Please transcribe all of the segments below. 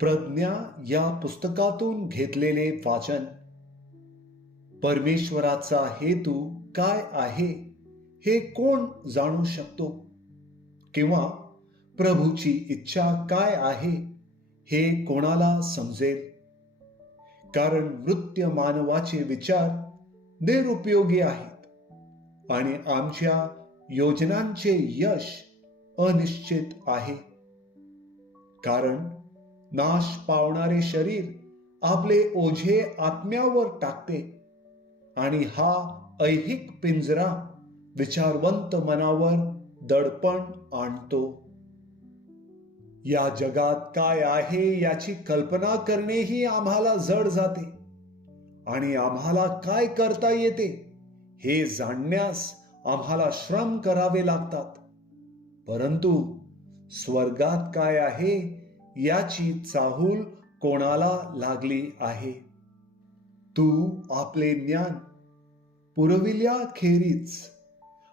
प्रज्ञा या पुस्तकातून घेतलेले वाचन. परमेश्वराचा हेतू काय आहे हे कोण जाणू शकतो? किंवा प्रभूची इच्छा काय आहे हे कोणाला समजेल? कारण वृत्त मानवाचे विचार निरुपयोगी आहेत आणि आमच्या योजनांचे यश अनिश्चित आहे. कारण नाश पावणारे शरीर आपले ओझे आत्म्यावर टाकते. आणि हा ऐहिक पिंजरा विचारवंत मनावर दडपण आणतो. या जगात काय आहे याची कल्पना करणेही आम्हाला जड जाते. आणि आम्हाला काय करता येते हे जाणण्यास आम्हाला श्रम करावे लागतात. परंतु स्वर्गात काय आहे याची चाहूल कोणाला लागली आहे? तू आपले ज्ञान पुरविल्याखेरीज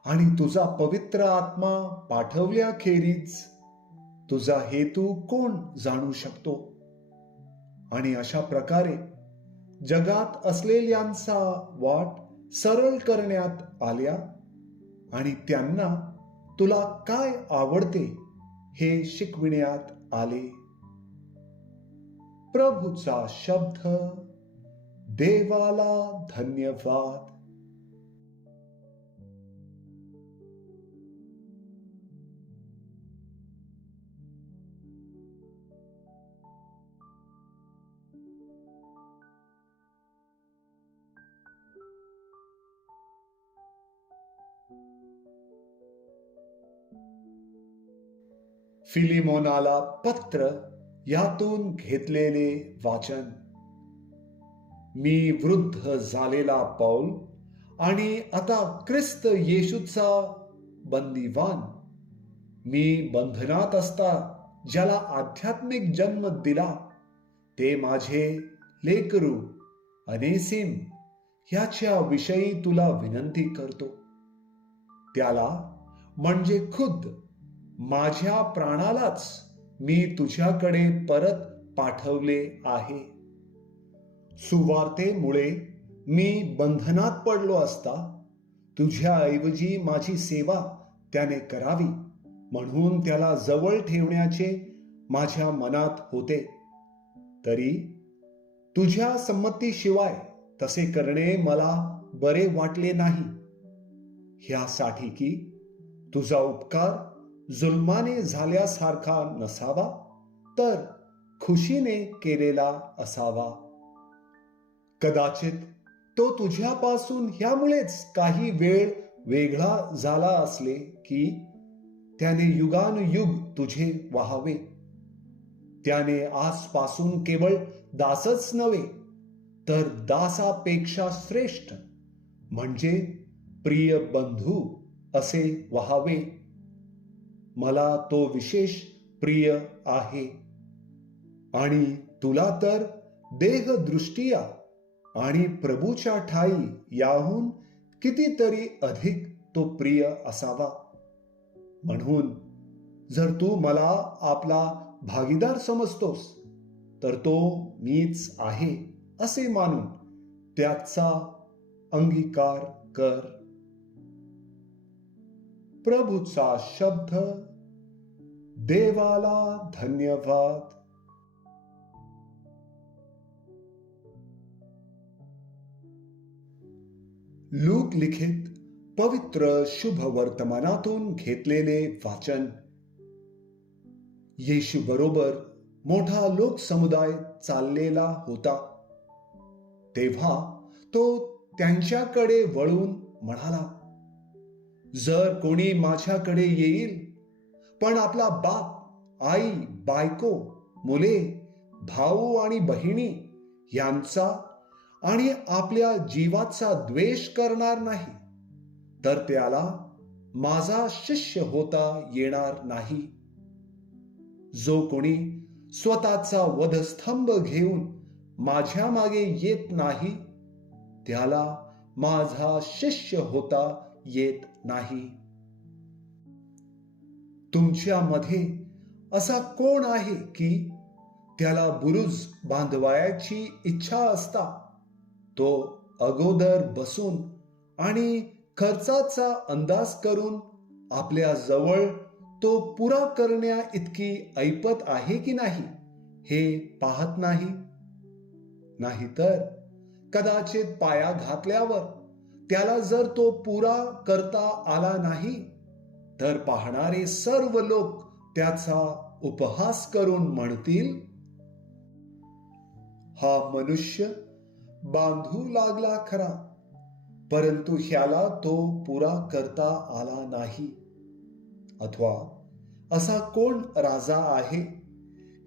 आणि तुझा पवित्र आत्मा पाठवल्याखेरीज तुझा हेतू कोण जाणू शकतो? आणि अशा प्रकारे जगात असलेल्यांचा वाट सरळ करण्यात आल्या आणि त्यांना तुला काय आवडते हे शिकविण्यात आले? प्रभूचा शब्द देवाला धन्यवाद. फिलिमोनाला पत्र यातून घेतलेले वाचन. मी वृद्ध झालेला पाऊल आणि आता ख्रिस्त येशूचा बंदीवान. मी बंधनात असता ज्याला आध्यात्मिक जन्म दिला ते माझे लेकरू अनेसिम ह्याच्या विषयी तुला विनंती करतो. त्याला म्हणजे खुद्द माझ्या प्राणालाच मी तुझ्याकडे परत पाठवले आहे. सुवार्तेमुळे मी बंधनात पडलो असता तुझ्याऐवजी माझी सेवा त्याने करावी म्हणून त्याला जवळ ठेवण्याचे माझ्या मनात होते. तरी तुझ्या संमतीशिवाय तसे करणे मला बरे वाटले नाही. ह्यासाठी की तुझा उपकार जुल्माने झाल्यासारखा नसावा तर खुशीने केलेला असावा. कदाचित तो तुझ्यापासून ह्यामुळेच काही वेळ वेगळा झाला असले की त्याने युगानुयुग तुझे व्हावे. त्याने आजपासून केवळ दासच नव्हे तर दासापेक्षा श्रेष्ठ म्हणजे प्रिय बंधू असे व्हावे. मला तो विशेष प्रिय आहे. आणि तुला तर देहदृष्टिया आणि प्रभूच्या ठाई याहून कितीतरी अधिक तो प्रिय असावा. म्हणून जर तू मला आपला भागीदार समजतोस तर तो मीच आहे असे मानून त्याचा अंगीकार कर. प्रभूचा शब्द देवाला धन्यवाद. लूक लिखित पवित्र शुभ वर्तमानातून घेतलेले वाचन. येशू बरोबर मोठा लोकसमुदाय चाललेला होता. तेव्हा तो त्यांच्याकडे वळून म्हणाला जर कोणी माझ्याकडे येईल पण आपला बाप आई बायको मुले भाऊ आणि बहिणी यांचा आणि आपल्या जीवाचा द्वेष करणार नाही तर त्याला माझा शिष्य होता येणार नाही. जो कोणी स्वतःचा वधस्तंभ घेऊन माझ्या मागे येत नाही त्याला माझा शिष्य होता येत नाही. तुमच्यामध्ये असा कोण आहे की त्याला बुरुज बांधवायची इच्छा असता? तो अगोदर बसून आणि खर्चाचा अंदाज करून आपल्या जवळ तो पुरा करण्या इतकी ऐपत आहे की नाही हे पाहत नाही? नाहीतर कदाचित पाया घातल्यावर त्याला जर तो पुरा करता आला नाही तर पाहणारे सर्व लोक त्याचा उपहास करून म्हणतील हा मनुष्य बांधू लागला खरा परंतु ह्याला तो पुरा करता आला नाही. अथवा असा कोण राजा आहे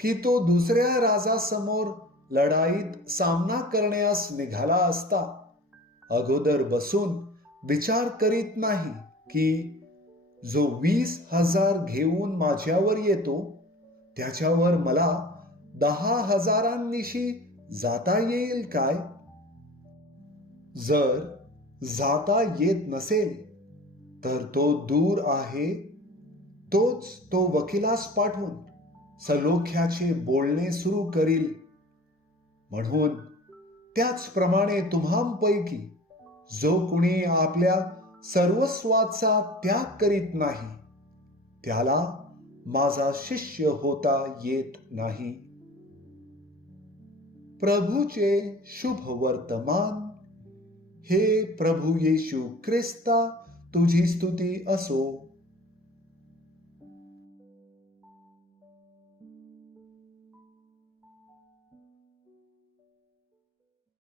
की तो दुसऱ्या राजासमोर लढाईत सामना करण्यास निघाला असता? अगोदर बसून विचार करीत नाही की जो वीस हजार घेऊन माझ्यावर येतो त्याच्यावर मला दहा हजारांनिशी जाता येईल काय? जर जाता येत नसेल तर तो दूर आहे तोच तो वकिलास पाठवून सलोख्याचे बोलणे सुरू करील. म्हणून त्याचप्रमाणे तुम्हांपैकी जो कुणी आपल्या सर्वस्वाचा त्याग करीत नाही. त्याला माझा शिष्य होता येत नाही. प्रभूचे शुभ वर्तमान. हे प्रभू येशू ख्रिस्ता तुझी स्तुती असो.